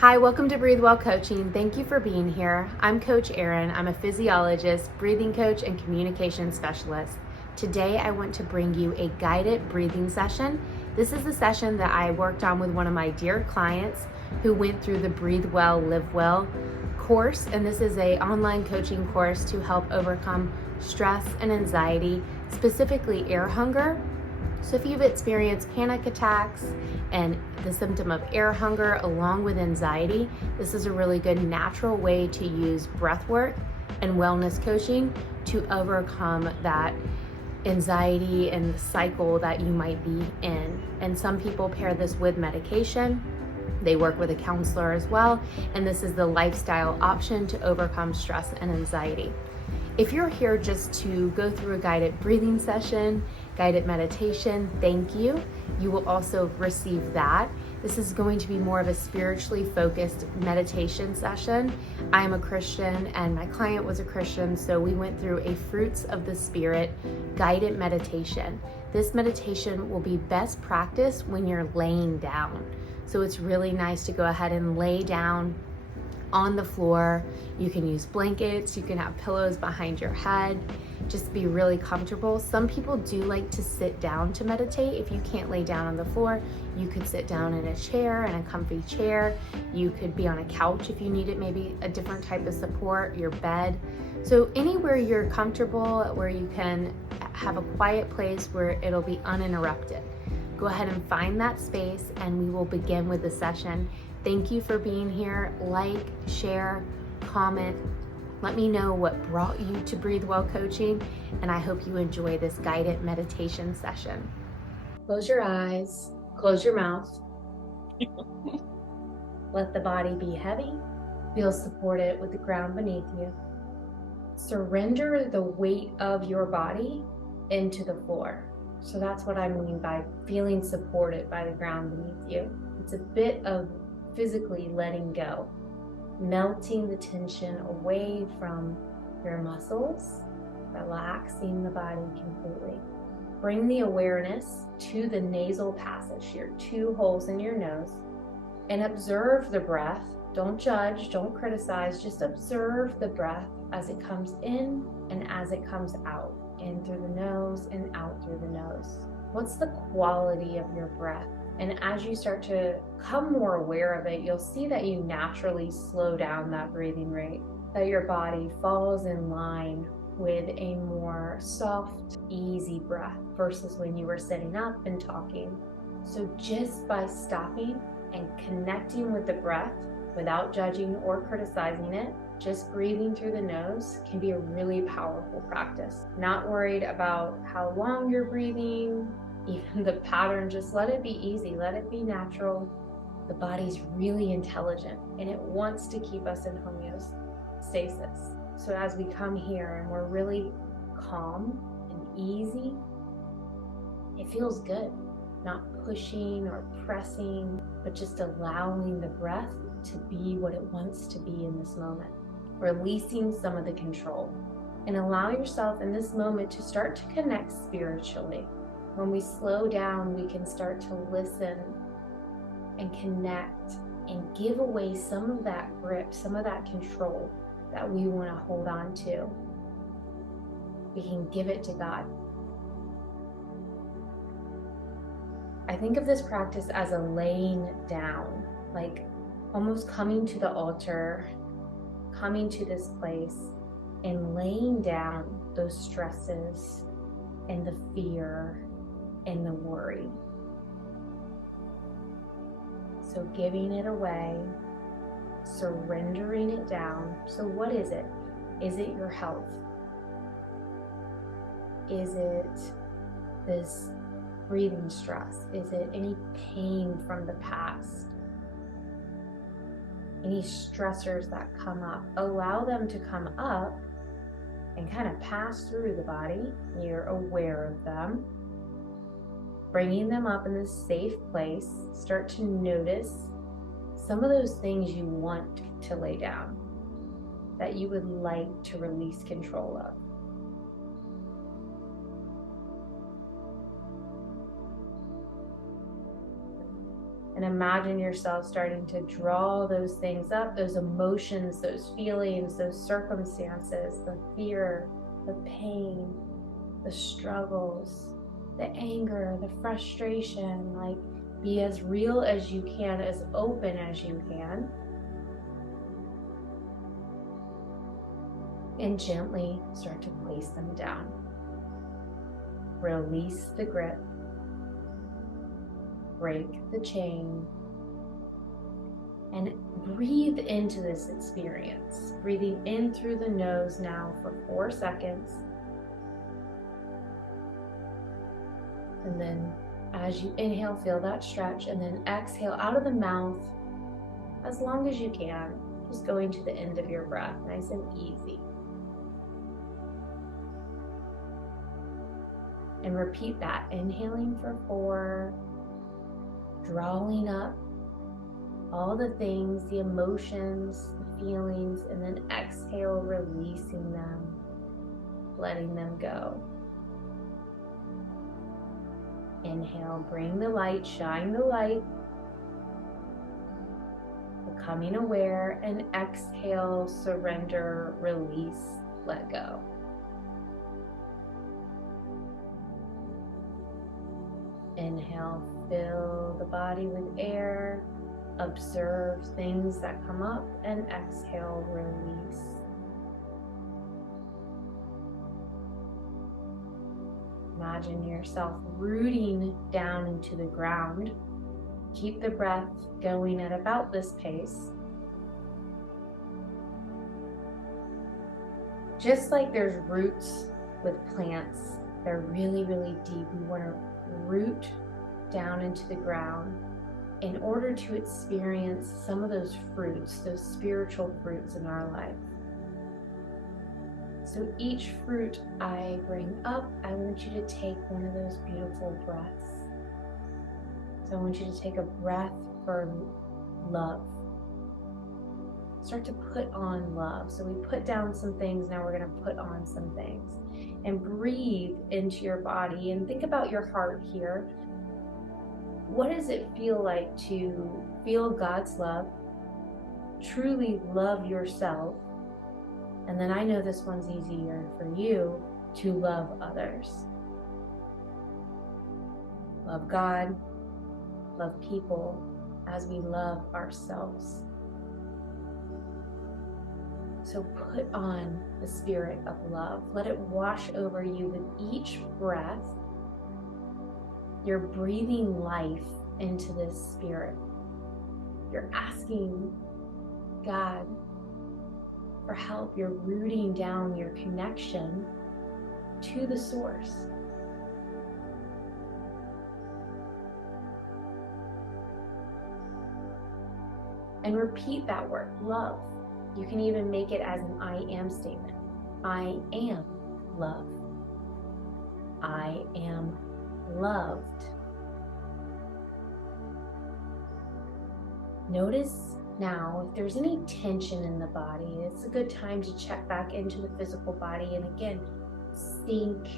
Hi, welcome to Breathe Well Coaching. Thank you for being here. I'm Coach Erin. I'm a physiologist, breathing coach, and communication specialist. Today, I want to bring you a guided breathing session. This is the session that I worked on with one of my dear clients who went through the Breathe Well, Live Well course. And this is an online coaching course to help overcome stress and anxiety, specifically air hunger. So if you've experienced panic attacks and the symptom of air hunger along with anxiety, this is a really good natural way to use breath work and wellness coaching to overcome that anxiety and the cycle that you might be in. And some people pair this with medication. They work with a counselor as well, and this is the lifestyle option to overcome stress and anxiety. If you're here just to go through a guided breathing session, guided meditation, thank you. You will also receive that. This is going to be more of a spiritually focused meditation session. I am a Christian and my client was a Christian, so we went through a Fruits of the Spirit guided meditation. This meditation will be best practiced when you're laying down. So it's really nice to go ahead and lay down on the floor. You can use blankets, you can have pillows behind your head, just be really comfortable. Some people do like to sit down to meditate. If you can't lay down on the floor, you could sit down in a chair, in a comfy chair. You could be on a couch if you needed maybe a different type of support, your bed. So anywhere you're comfortable, where you can have a quiet place where it'll be uninterrupted. Go ahead and find that space and we will begin with the session. Thank you for being here. Like, share, comment. Let me know what brought you to Breathe Well Coaching, and I hope you enjoy this guided meditation session. Close your eyes, close your mouth. Let the body be heavy. Feel supported with the ground beneath you. Surrender the weight of your body into the floor. So that's what I mean by feeling supported by the ground beneath you. It's a bit of physically letting go, melting the tension away from your muscles, relaxing the body completely. Bring the awareness to the nasal passage, your two holes in your nose, and observe the breath. Don't judge, don't criticize, just observe the breath as it comes in and as it comes out. In through the nose and out through the nose. What's the quality of your breath? And as you start to become more aware of it, you'll see that you naturally slow down that breathing rate, that your body falls in line with a more soft, easy breath versus when you were sitting up and talking. So just by stopping and connecting with the breath without judging or criticizing it, just breathing through the nose can be a really powerful practice. Not worried about how long you're breathing, even the pattern, just let it be easy, let it be natural. The body's really intelligent and it wants to keep us in homeostasis. So as we come here and we're really calm and easy, it feels good. Not pushing or pressing, but just allowing the breath to be what it wants to be in this moment. Releasing some of the control and allow yourself in this moment to start to connect spiritually. When we slow down, we can start to listen and connect and give away some of that grip, some of that control that we want to hold on to. We can give it to God. I think of this practice as a laying down, like almost coming to the altar, coming to this place and laying down those stresses and the fear and the worry. So giving it away, surrendering it down. So what is it? Is it your health? Is it this breathing stress? Is it any pain from the past? Any stressors that come up, allow them to come up and kind of pass through the body. You're aware of them. Bringing them up in this safe place, start to notice some of those things you want to lay down, that you would like to release control of. And imagine yourself starting to draw those things up, those emotions, those feelings, those circumstances, the fear, the pain, the struggles, the anger, the frustration. Like, be as real as you can, as open as you can. And gently start to place them down. Release the grip. Break the chain. And breathe into this experience. Breathing in through the nose now for 4 seconds. And then as you inhale, feel that stretch, and then exhale out of the mouth as long as you can, just going to the end of your breath, nice and easy. And repeat that, inhaling for 4, drawing up all the things, the emotions, the feelings, and then exhale, releasing them, letting them go. Inhale, bring the light, shine the light, becoming aware, and exhale, surrender, release, let go. Inhale, fill the body with air, observe things that come up, and exhale, release. Imagine yourself rooting down into the ground. Keep the breath going at about this pace. Just like there's roots with plants, they're really, really deep. We want to root down into the ground in order to experience some of those fruits, those spiritual fruits in our life. So each fruit I bring up, I want you to take one of those beautiful breaths. So I want you to take a breath for love. Start to put on love. So we put down some things, now we're going to put on some things. And breathe into your body and think about your heart here. What does it feel like to feel God's love, truly love yourself? And then I know this one's easier for you, to love others. Love God, love people as we love ourselves. So put on the spirit of love. Let it wash over you with each breath. You're breathing life into this spirit. You're asking God for help. You're rooting down your connection to the source. And repeat that word, love. You can even make it as an I am statement. I am love. I am loved. Notice now if there's any tension in the body. It's a good time to check back into the physical body, and again, sink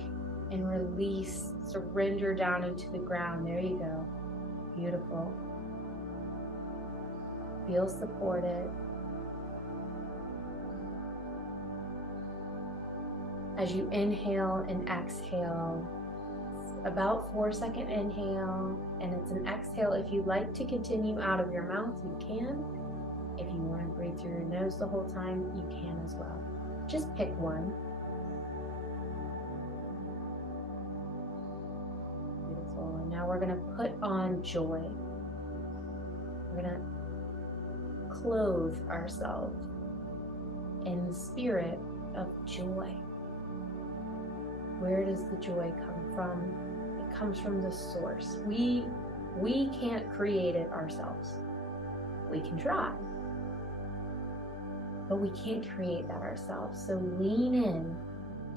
and release, surrender down into the ground. There you go. Beautiful. Feel supported. As you inhale and exhale, about 4-second inhale, and it's an exhale. If you'd like to continue out of your mouth, you can. If you want to breathe through your nose the whole time, you can as well. Just pick one. Beautiful. And now we're going to put on joy. We're going to clothe ourselves in the spirit of joy. Where does the joy come from? It comes from the source. We can't create it ourselves. We can try, but we can't create that ourselves. So lean in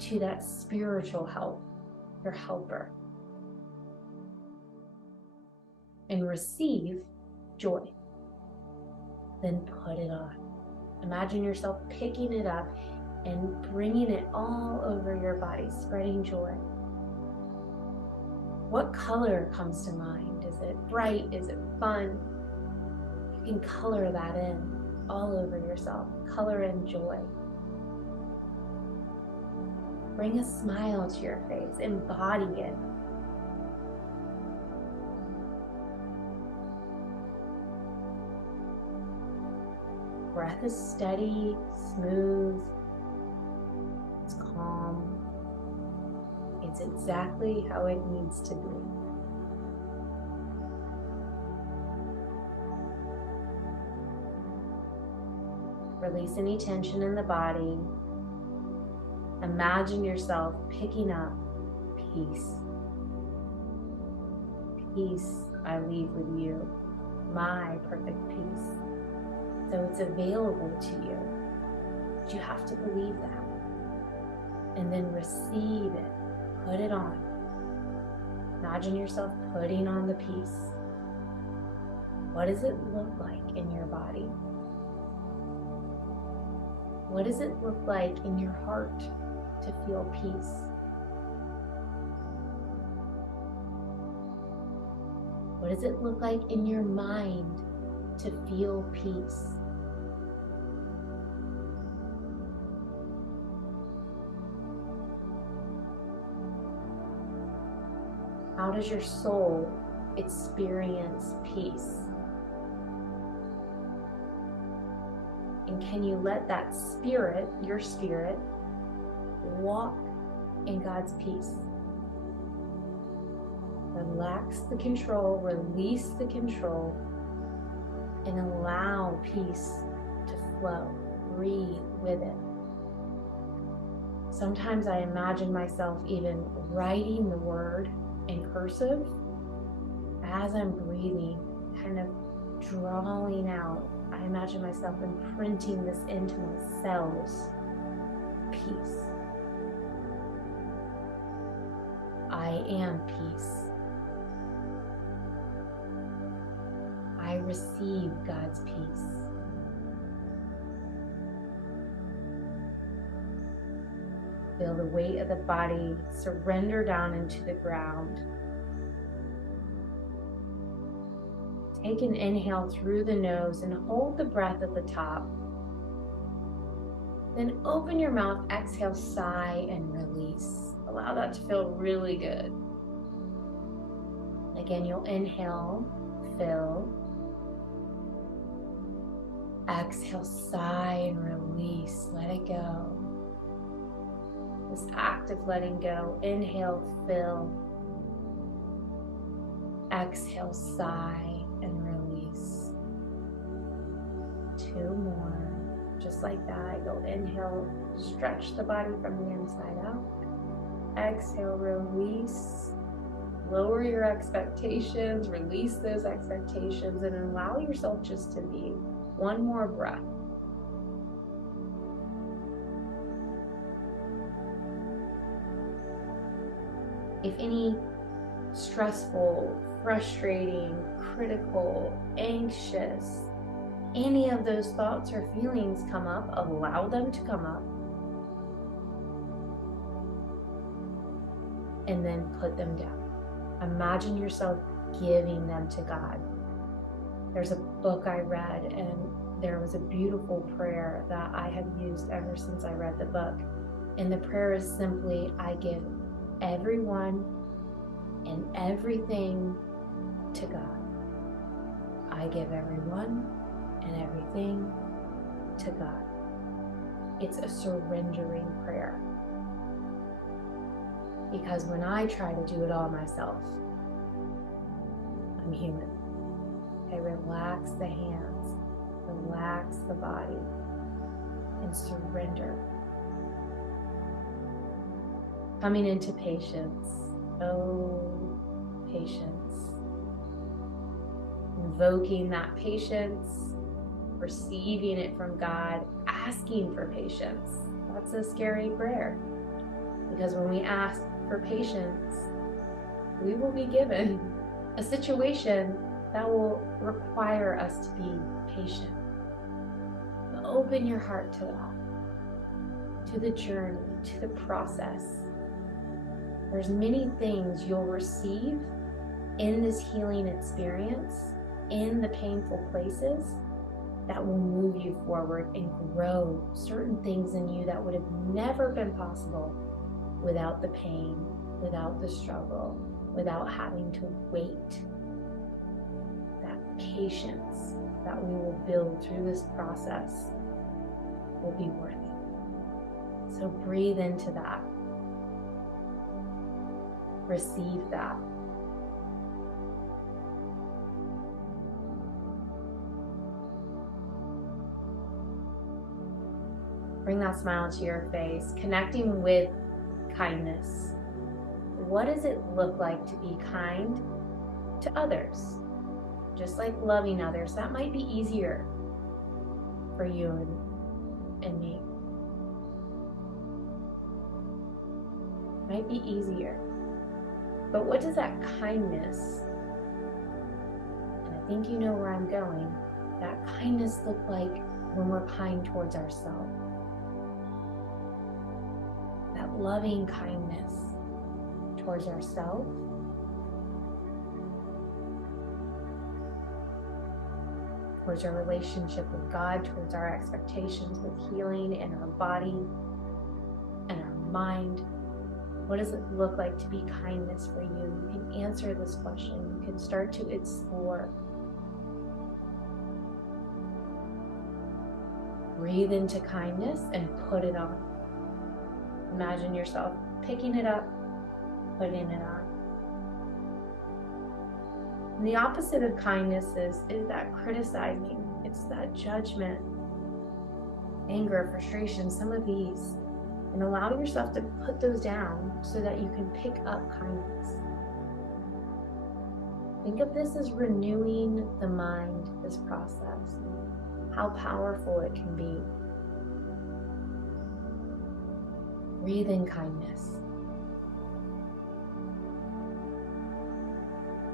to that spiritual help, your helper, and receive joy. Then put it on. Imagine yourself picking it up and bringing it all over your body, spreading joy. What color comes to mind? Is it bright? Is it fun? You can color that in all over yourself. Color in joy. Bring a smile to your face. Embody it. Breath is steady, smooth, it's calm. It's exactly how it needs to be. Release any tension in the body. Imagine yourself picking up peace. Peace I leave with you, my perfect peace. So it's available to you, but you have to believe that. And then receive it, put it on. Imagine yourself putting on the peace. What does it look like in your body? What does it look like in your heart to feel peace? What does it look like in your mind to feel peace? How does your soul experience peace? And can you let that spirit, your spirit, walk in God's peace? Relax the control, release the control, and allow peace to flow. Breathe with it. Sometimes I imagine myself even writing the word in cursive as I'm breathing, kind of drawing out. I imagine myself imprinting this into my selves. Peace. I am peace. I receive God's peace. Feel the weight of the body surrender down into the ground. Take an inhale through the nose and hold the breath at the top. Then open your mouth, exhale, sigh, and release. Allow that to feel really good. Again, you'll inhale, fill. Exhale, sigh, and release. Let it go. This act of letting go. Inhale, fill. Exhale, sigh, and release. 2 more. Just like that. Go inhale, stretch the body from the inside out. Exhale, release. Lower your expectations, release those expectations, and allow yourself just to be. 1 more breath. If any stressful, frustrating, critical, anxious, any of those thoughts or feelings come up, allow them to come up. And then put them down. Imagine yourself giving them to God. There's a book I read, and there was a beautiful prayer that I have used ever since I read the book. And the prayer is simply, I give everyone and everything to God. I give everyone and everything to God. It's a surrendering prayer. Because when I try to do it all myself, I'm human. Okay, relax the hands, relax the body, and surrender. Coming into patience. Oh, patience. Invoking that patience, receiving it from God, asking for patience. That's a scary prayer. Because when we ask for patience, we will be given a situation that will require us to be patient. Open your heart to that, to the journey, to the process. There's many things you'll receive in this healing experience in the painful places that will move you forward and grow certain things in you that would have never been possible without the pain, without the struggle, without having to wait. That patience that we will build through this process will be worth it. So breathe into that. Receive that. Bring that smile to your face, connecting with kindness. What does it look like to be kind to others? Just like loving others, that might be easier for you and me. Might be easier. But what does that kindness, and I think you know where I'm going, that kindness look like when we're kind towards ourselves? That loving kindness towards ourselves, towards our relationship with God, towards our expectations with healing in our body and our mind. What does it look like to be kindness for you? You can answer this question. You can start to explore. Breathe into kindness and put it on. Imagine yourself picking it up, putting it on. And the opposite of kindness is that criticizing. It's that judgment, anger, frustration, some of these. And allow yourself to put those down so that you can pick up kindness. Think of this as renewing the mind, this process, how powerful it can be. Breathe in kindness.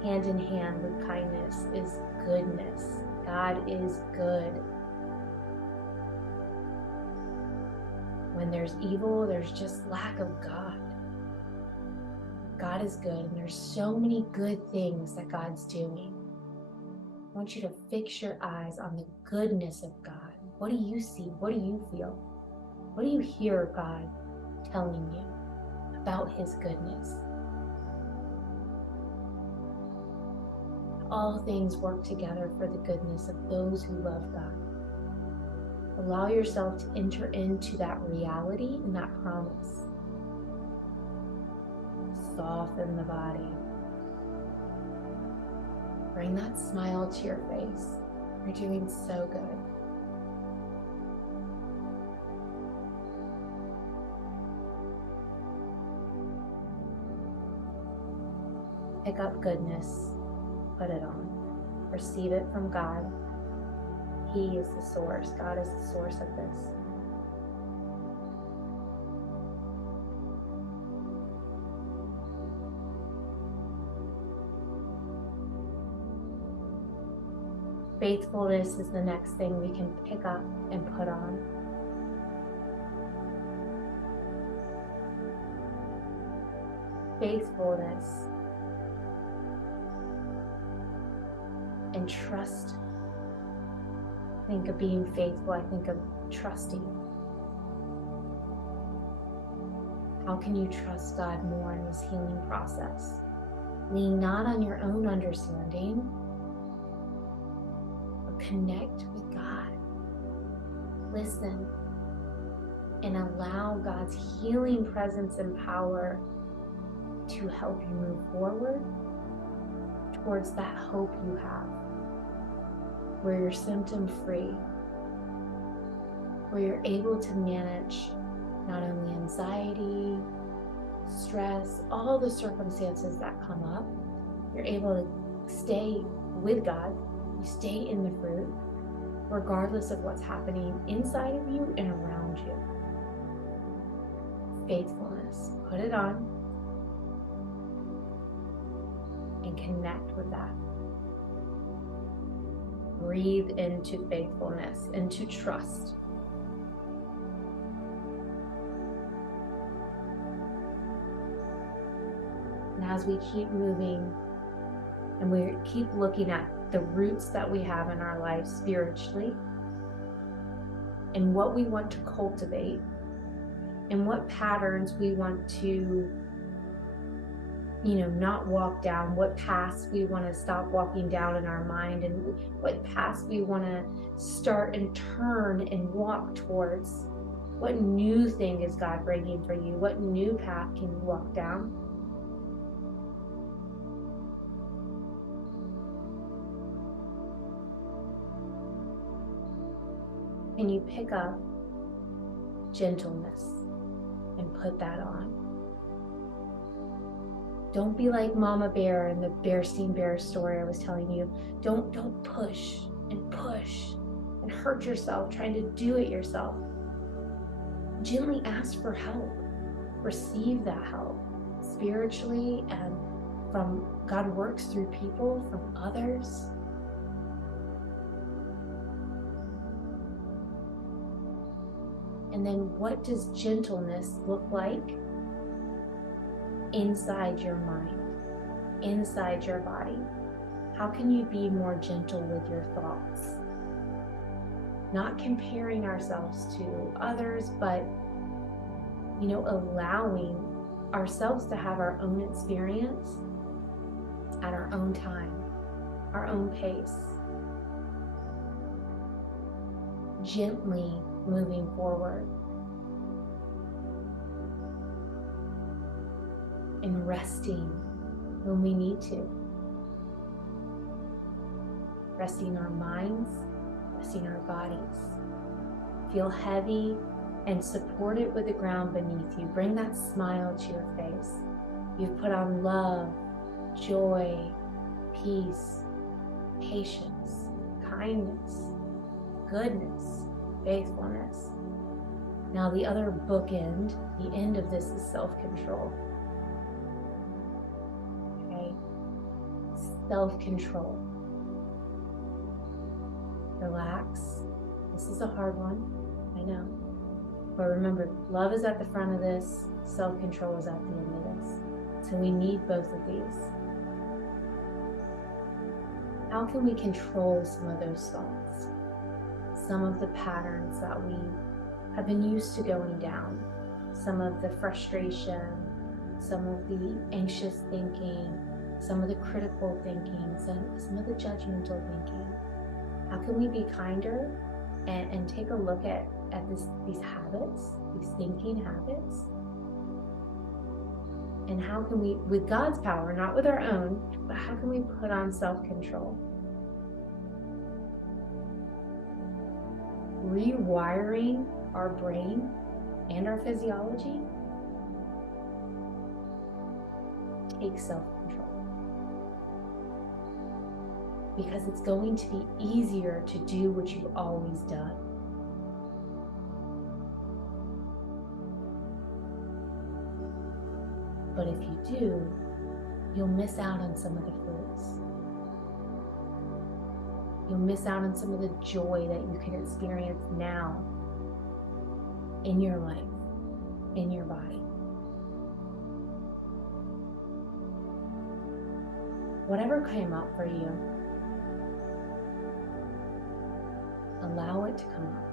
Hand in hand with kindness is goodness. God is good. When there's evil, there's just lack of God. God is good, and there's so many good things that God's doing. I want you to fix your eyes on the goodness of God. What do you see? What do you feel? What do you hear God telling you about His goodness? All things work together for the goodness of those who love God. Allow yourself to enter into that reality and that promise. Soften the body. Bring that smile to your face. You're doing so good. Pick up goodness. Put it on. Receive it from God. He is the source. God is the source of this. Faithfulness is the next thing we can pick up and put on. Faithfulness and trust. Think of being faithful. I think of trusting. How can you trust God more in this healing process? Lean not on your own understanding, but connect with God. Listen and allow God's healing presence and power to help you move forward towards that hope you have, where you're symptom-free, where you're able to manage not only anxiety, stress, all the circumstances that come up. You're able to stay with God. You stay in the fruit, regardless of what's happening inside of you and around you. Faithfulness. Put it on and connect with that. Breathe into faithfulness, into trust. And as we keep moving and we keep looking at the roots that we have in our life spiritually, and what we want to cultivate, and what patterns we want to, not walk down, what paths we want to stop walking down in our mind, and what paths we want to start and turn and walk towards. What new thing is God bringing for you? What new path can you walk down? Can you pick up gentleness and put that on? Don't be like Mama Bear in the Bearstein Bear story I was telling you. Don't push and hurt yourself trying to do it yourself. Gently ask for help. Receive that help spiritually, and from God works through people, from others. And then what does gentleness look like inside your mind, inside your body? How can you be more gentle with your thoughts? Not comparing ourselves to others, but, allowing ourselves to have our own experience at our own time, our own pace. Gently moving forward and resting when we need to. Resting our minds, resting our bodies. Feel heavy and support it with the ground beneath you. Bring that smile to your face. You've put on love, joy, peace, patience, kindness, goodness, faithfulness. Now the other bookend, the end of this is self-control. Okay? Self-control. Relax. This is a hard one, I know. But remember, love is at the front of this, self-control is at the end of this. So we need both of these. How can we control some of those thoughts? Some of the patterns that we have been used to going down, some of the frustration, some of the anxious thinking, some of the critical thinking, some of the judgmental thinking. How can we be kinder and take a look at these habits, these thinking habits? And how can we, with God's power, not with our own, but how can we put on self-control? Rewiring our brain and our physiology takes self-control, because it's going to be easier to do what you've always done. But if you do, you'll miss out on some of the fruits. You'll miss out on some of the joy that you can experience now in your life, in your body. Whatever came up for you, allow it to come up.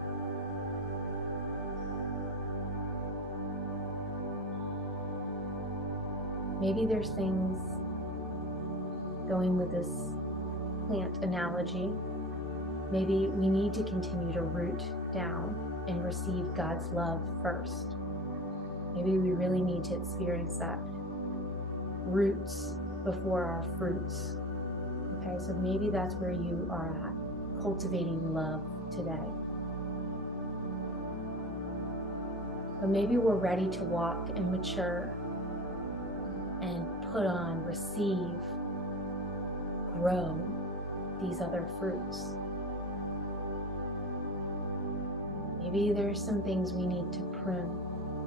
Maybe there's things, going with this plant analogy, maybe we need to continue to root down and receive God's love first. Maybe we really need to experience that roots before our fruits. Okay, so maybe that's where you are at, cultivating love today. But maybe we're ready to walk and mature and put on, receive, grow these other fruits. Maybe there's some things we need to prune.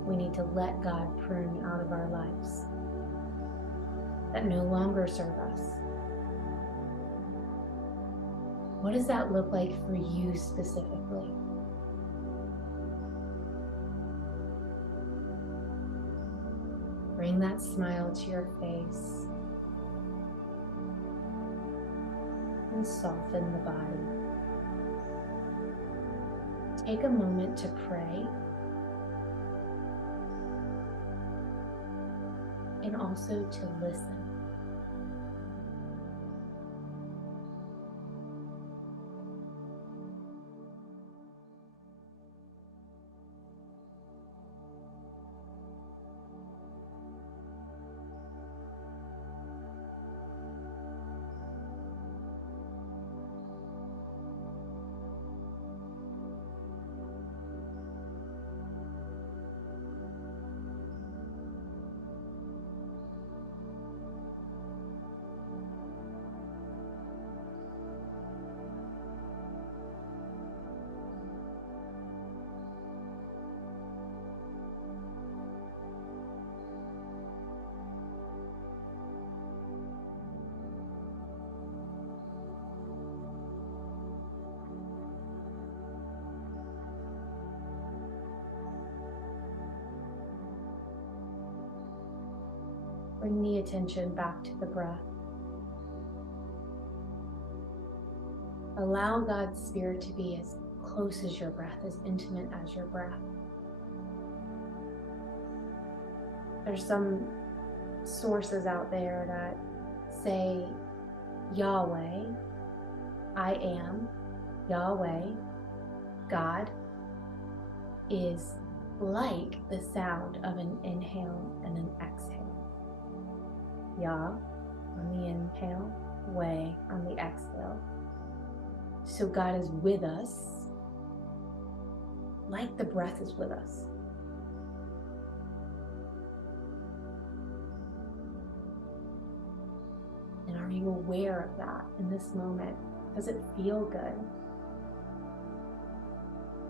We need to let God prune out of our lives that no longer serve us. What does that look like for you specifically? Bring that smile to your face. and soften the body. Take a moment to pray and also to listen. Bring the attention back to the breath. Allow God's Spirit to be as close as your breath, as intimate as your breath. There's some sources out there that say, Yahweh, I am, Yahweh, God, is like the sound of an inhale and an exhale. Yah on the inhale, way on the exhale. So God is with us like the breath is with us. And are you aware of that in this moment? Does it feel good?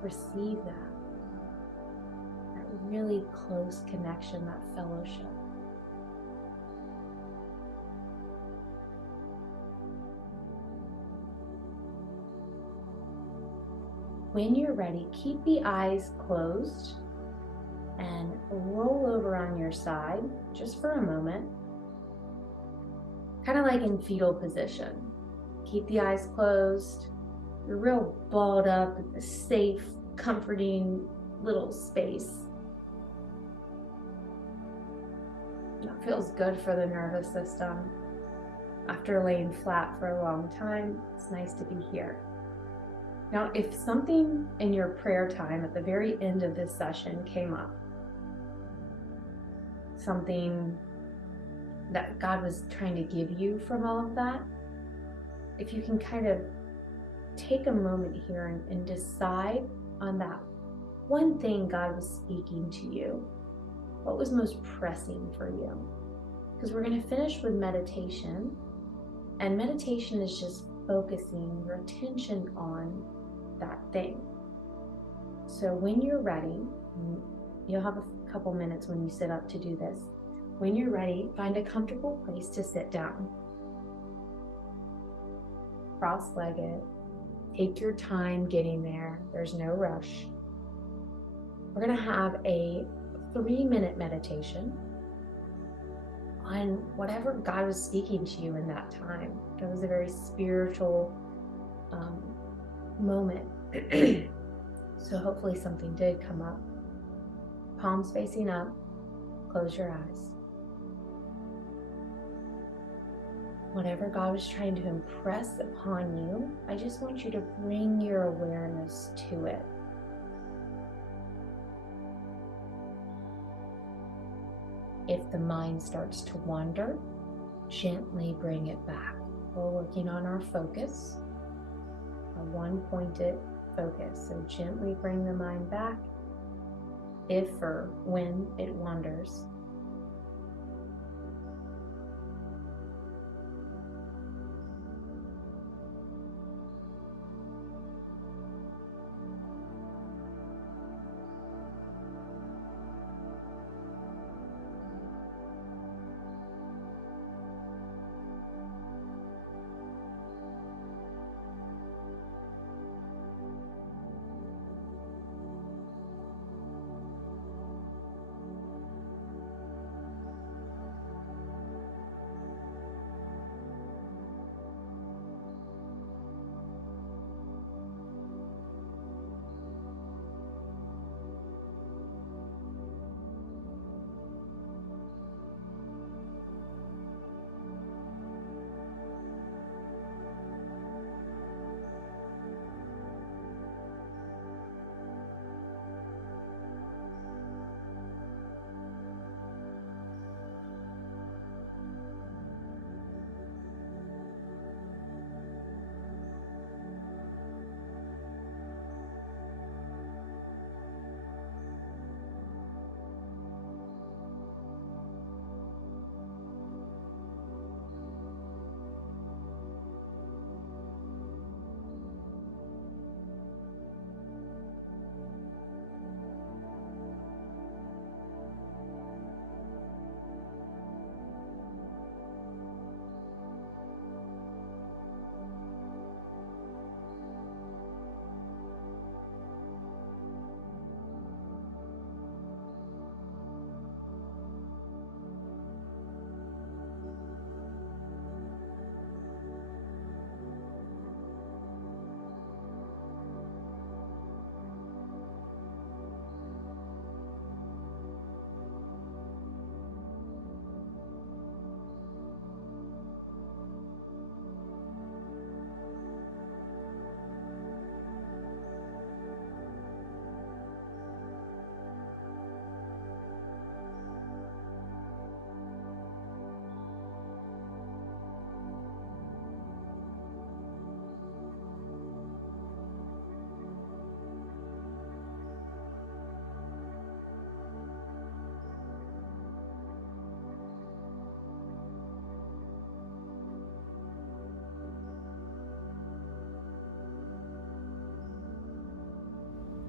Receive that really close connection, that fellowship. When you're ready, keep the eyes closed and roll over on your side just for a moment, kind of like in fetal position. Keep the eyes closed. You're real balled up in a safe, comforting little space. That feels good for the nervous system. After laying flat for a long time, it's nice to be here. Now, if something in your prayer time at the very end of this session came up, something that God was trying to give you from all of that, if you can kind of take a moment here and decide on that one thing God was speaking to you, what was most pressing for you? Because we're going to finish with meditation, and meditation is just focusing your attention on that thing. So when you're ready, you'll have a couple minutes when you sit up to do this. When you're ready, find a comfortable place to sit down. Cross-legged. Take your time getting there. There's no rush. We're going to have a 3-minute meditation on whatever God was speaking to you in that time. It was a very spiritual moment. So hopefully something did come up. Palms facing up. Close your eyes. Whatever God was trying to impress upon you, I just want you to bring your awareness to it. If the mind starts to wander, gently bring it back. We're working on our focus, a one-pointed focus. So gently bring the mind back if or when it wanders.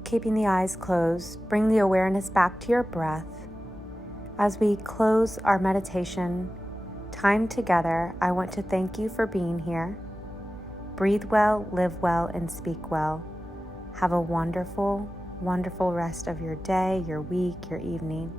keeping the eyes closed, bring the awareness back to your breath. As we close our meditation time together, I want to thank you for being here. Breathe well, live well, and speak well. Have a wonderful, wonderful rest of your day, your week, your evening.